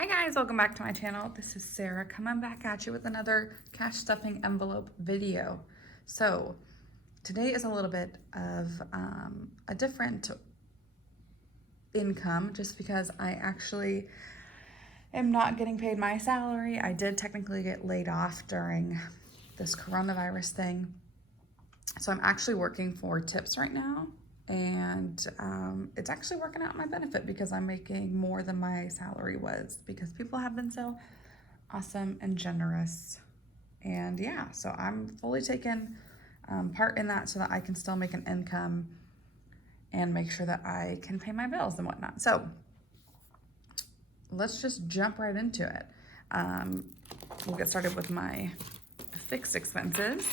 Hi guys, welcome back to my channel. This is Sarah coming back at you with another cash stuffing envelope video. So today is a little bit of a different income just because I actually am not getting paid my salary. I did technically get laid off during this coronavirus thing. So I'm actually working for tips right now. And it's actually working out in my benefit because I'm making more than my salary was because people have been so awesome and generous. And yeah, so I'm fully taking part in that so that I can still make an income and make sure that I can pay my bills and whatnot. So let's just jump right into it. We'll get started with my fixed expenses.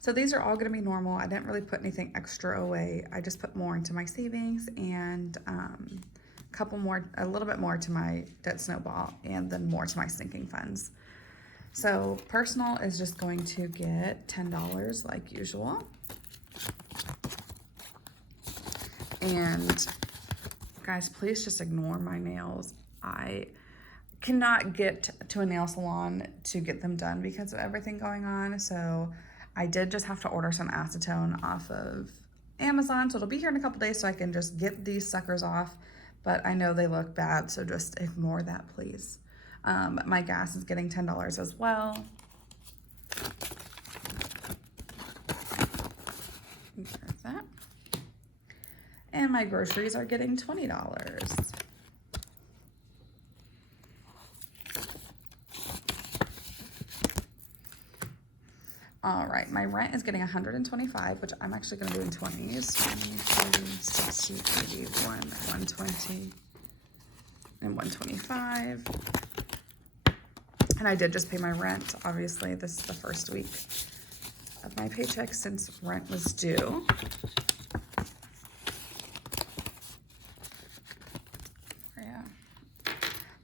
So these are all gonna be normal. I didn't really put anything extra away. I just put more into my savings and a little bit more to my debt snowball and then more to my sinking funds. So personal is just going to get $10 like usual. And guys, please just ignore my nails. I cannot get to a nail salon to get them done because of everything going on. So I did just have to order some acetone off of Amazon. So it'll be here in a couple days so I can just get these suckers off. But I know they look bad, so just ignore that, please. My gas is getting $10 as well. There's that. And my groceries are getting $20. All right, my rent is getting $125, which I'm actually gonna do in 20s. 20, 30, 60, 81, 120, and 125. And I did just pay my rent. Obviously, this is the first week of my paycheck since rent was due.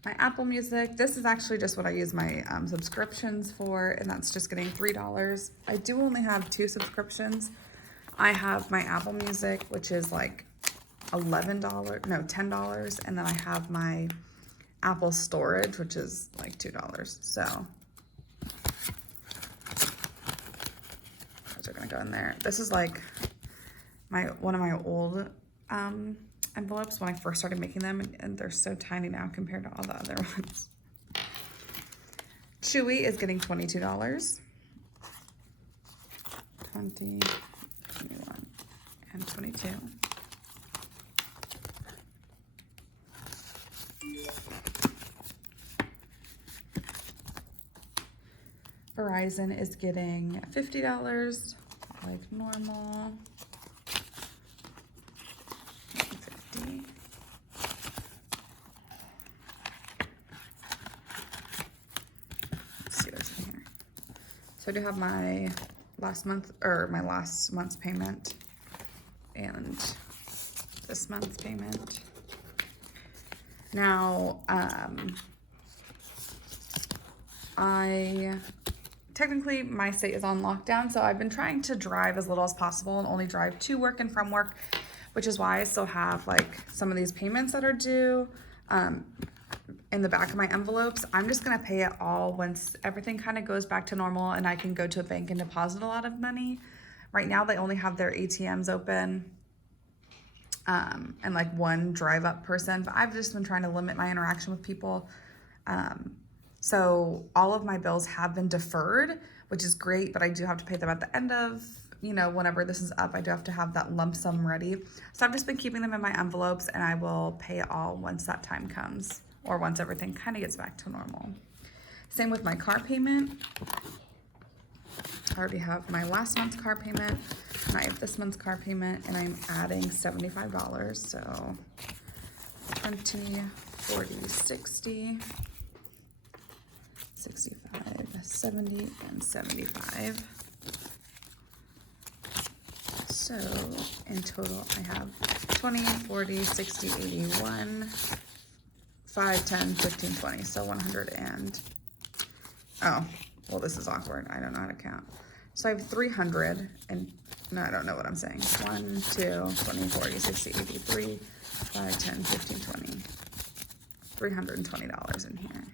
My Apple Music, this is actually just what I use my subscriptions for, and that's just getting $3. I do only have 2 subscriptions. I have my Apple Music, which is like $10, and then I have my Apple Storage, which is like $2. So those are gonna go in there. This is like one of my old envelopes when I first started making them, and they're so tiny now compared to all the other ones. Chewy is getting $22. 20, 21, and 22. Verizon is getting $50, like normal. So I do have my last month's payment and this month's payment. Now, technically my state is on lockdown, so I've been trying to drive as little as possible and only drive to work and from work, which is why I still have like some of these payments that are due in the back of my envelopes. I'm just gonna pay it all once everything kind of goes back to normal and I can go to a bank and deposit a lot of money. Right now they only have their ATMs open and like one drive-up person, but I've just been trying to limit my interaction with people. So all of my bills have been deferred, which is great, but I do have to pay them at the end of, whenever this is up. I do have to have that lump sum ready. So I've just been keeping them in my envelopes, and I will pay it all once that time comes, or once everything kind of gets back to normal. Same with my car payment. I already have my last month's car payment, and I have this month's car payment, and I'm adding $75. So 20, 40, 60, 65, 70, and 75. So in total, I have 20, 40, 60, 81, 5, 10, 15, 20. So 100 and, oh, well, this is awkward. I don't know how to count. So I have 300 and, no, I don't know what I'm saying. 1, 2, 20, 40, 60, 83, 5, 10, 15, 20. $320 in here.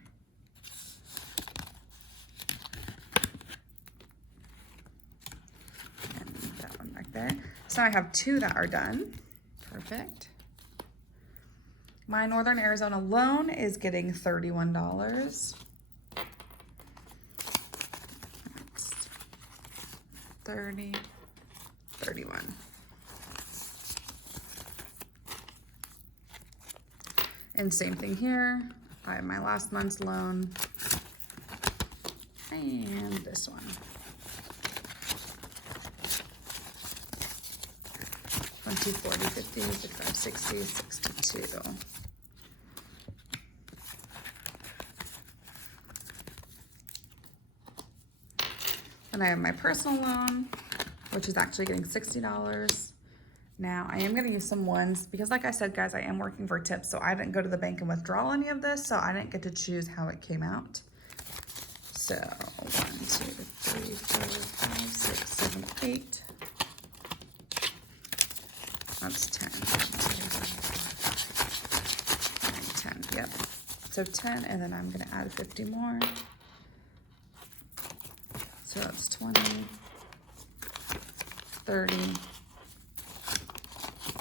And that one back there. So now I have 2 that are done. Perfect. My Northern Arizona loan is getting $31. Next, 30, 31. And same thing here. I have my last month's loan and this one. 20, 40, 50, 55, 60, 62. Then I have my personal loan, which is actually getting $60. Now I am gonna use some ones because like I said, guys, I am working for tips, so I didn't go to the bank and withdraw any of this, so I didn't get to choose how it came out. So 1, 2, 3, 4, 5, 6, 7, 8. That's 10. 9, 10, yep. So 10, and then I'm gonna add 50 more. So that's 20, 30,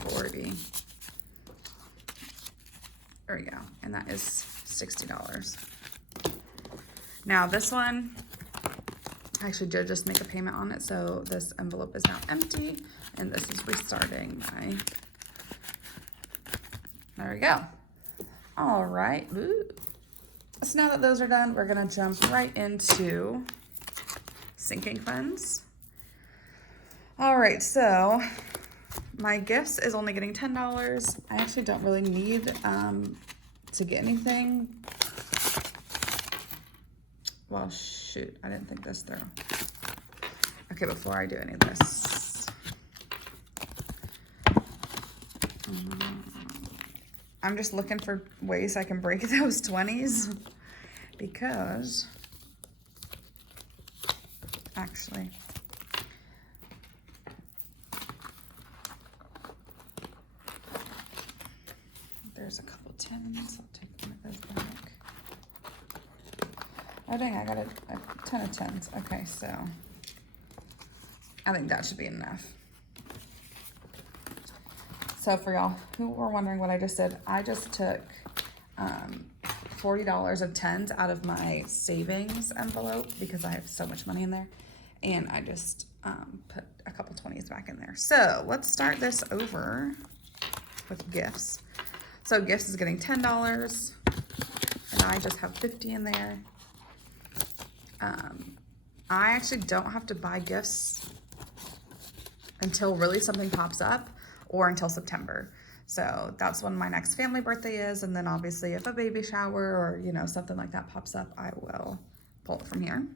40. There we go. And that is $60. Now this one, I actually did just make a payment on it, so this envelope is now empty, and this is restarting my, there we go. All right. Ooh. So now that those are done, we're gonna jump right into sinking funds. All right, so my gifts is only getting $10. I actually don't really need to get anything. Well, shoot, I didn't think this through. Okay, before I do any of this. I'm just looking for ways I can break those 20s because actually, there's a couple 10s. I'll take one of those back. Oh dang, I got a ton of 10s. Okay, so I think that should be enough. So for y'all who were wondering what I just did, I just took $40 of 10s out of my savings envelope because I have so much money in there. And I just put a couple 20s back in there. So let's start this over with gifts. So gifts is getting $10, and I just have 50 in there. I actually don't have to buy gifts until really something pops up or until September. So that's when my next family birthday is, and then obviously if a baby shower or, you know, something like that pops up, I will pull it from here.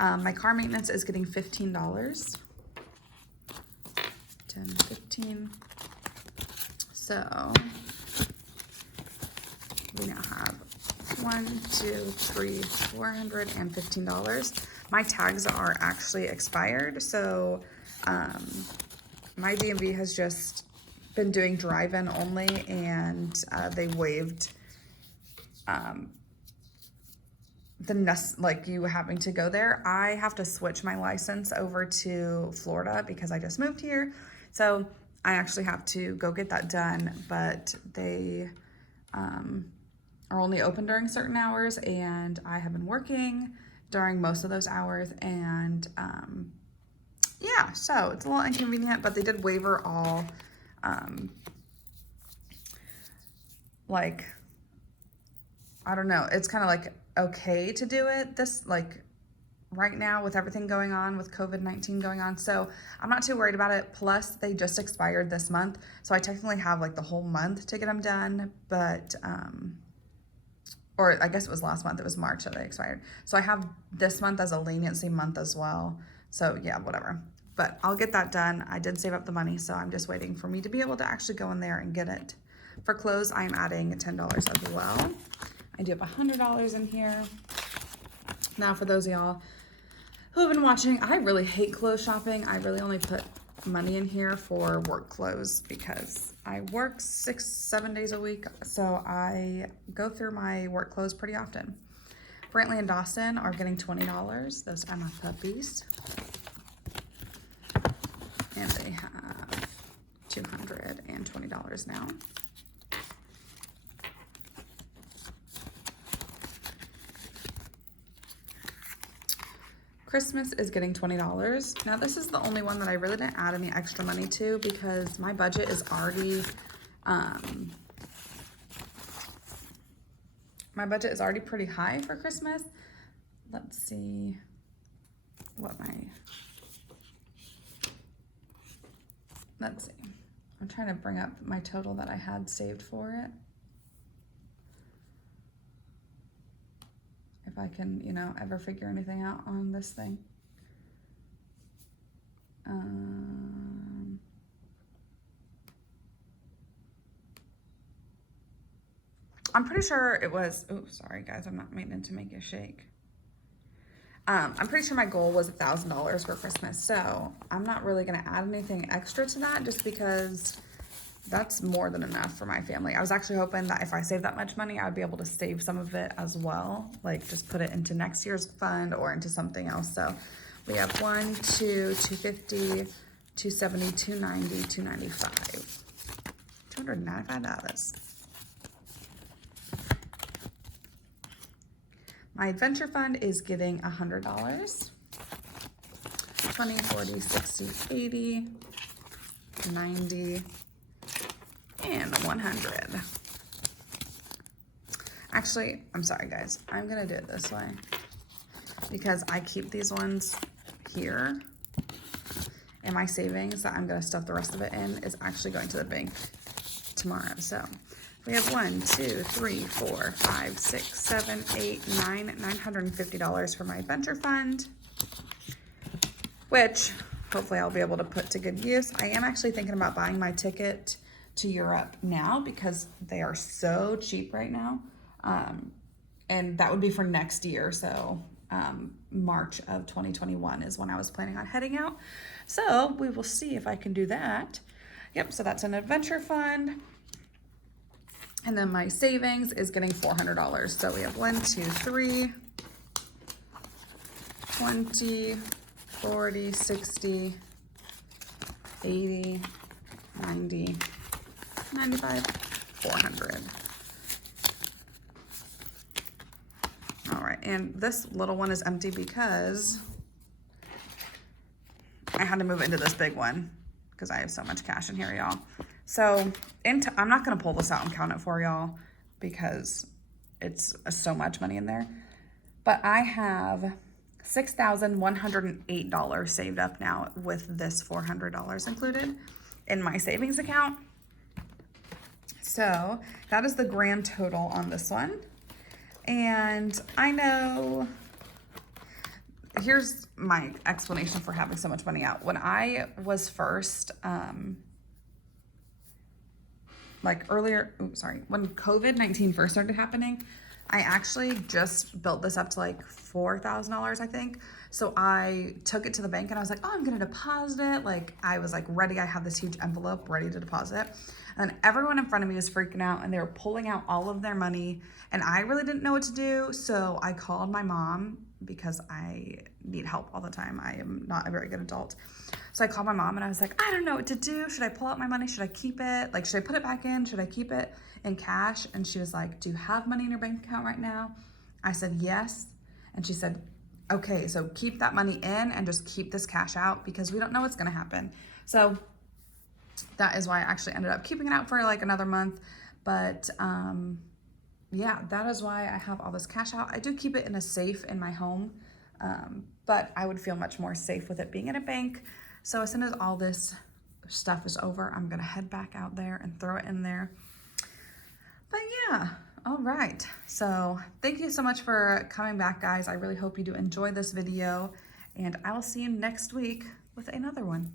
My car maintenance is getting $15. 10, 15. So we now have $415. My tags are actually expired, so my DMV has just been doing drive-in only, and they waived like you having to go there. I have to switch my license over to Florida because I just moved here, so I actually have to go get that done, but they are only open during certain hours, and I have been working during most of those hours, and yeah, so it's a little inconvenient, but they did waiver all like, I don't know, it's kind of like okay to do it this like right now with everything going on with COVID-19 going on, so I'm not too worried about it. Plus they just expired this month, so I technically have like the whole month to get them done, but or I guess it was last month, it was March that they expired, so I have this month as a leniency month as well. So yeah, whatever, but I'll get that done. I did save up the money, so I'm just waiting for me to be able to actually go in there and get it. For clothes, I'm adding $10 as well. I do have $100 in here. Now for those of y'all who have been watching, I really hate clothes shopping. I really only put money in here for work clothes because I work 6-7 days a week, so I go through my work clothes pretty often. Brantley and Dawson are getting $20. Those are my puppies. And they have $220 now. Christmas is getting $20. Now this is the only one that I really didn't add any extra money to because my budget is already, pretty high for Christmas. Let's see what let's see. I'm trying to bring up my total that I had saved for it. If I can, you know, ever figure anything out on this thing. I'm pretty sure it was, oh, sorry guys, I'm not meaning to make you shake. I'm pretty sure my goal was $1,000 for Christmas, so I'm not really gonna add anything extra to that just because that's more than enough for my family. I was actually hoping that if I saved that much money, I'd be able to save some of it as well, like just put it into next year's fund or into something else. So we have 1, 2, 250, 270, 290, 295, $295. My adventure fund is getting $100. 20, 40, 60, 80, 90, and 100. Actually, I'm sorry guys, I'm gonna do it this way because I keep these ones here and my savings that I'm gonna stuff the rest of it in is actually going to the bank tomorrow. So we have 1, 2, 3, 4, 5, 6, 7, 8, 9, $950 for my adventure fund, which hopefully I'll be able to put to good use. I am actually thinking about buying my ticket to Europe now because they are so cheap right now. And that would be for next year. So March of 2021 is when I was planning on heading out. So we will see if I can do that. Yep, so that's an adventure fund. And then my savings is getting $400. So we have 1, 2, 3, 20, 40, 60, 80, 90, 95, 400. All right, and this little one is empty because I had to move into this big one because I have so much cash in here, y'all. So I'm not gonna pull this out and count it for y'all because it's so much money in there. But I have $6,108 saved up now with this $400 included in my savings account. So that is the grand total on this one. And I know, here's my explanation for having so much money out. When I was first, when COVID-19 first started happening, I actually just built this up to like $4,000, I think. So I took it to the bank and I was like, oh, I'm gonna deposit it. Like I was like ready, I had this huge envelope ready to deposit. And everyone in front of me was freaking out and they were pulling out all of their money and I really didn't know what to do. So I called my mom because I need help all the time. I am not a very good adult. So I called my mom and I was like, I don't know what to do. Should I pull out my money? Should I keep it? Like, should I put it back in? Should I keep it in cash? And she was like, do you have money in your bank account right now? I said, yes. And she said, okay, so keep that money in and just keep this cash out because we don't know what's gonna happen. So that is why I actually ended up keeping it out for like another month. But yeah, that is why I have all this cash out. I do keep it in a safe in my home, but I would feel much more safe with it being in a bank. So as soon as all this stuff is over, I'm gonna head back out there and throw it in there. But yeah, all right. So thank you so much for coming back, guys. I really hope you do enjoy this video and I will see you next week with another one.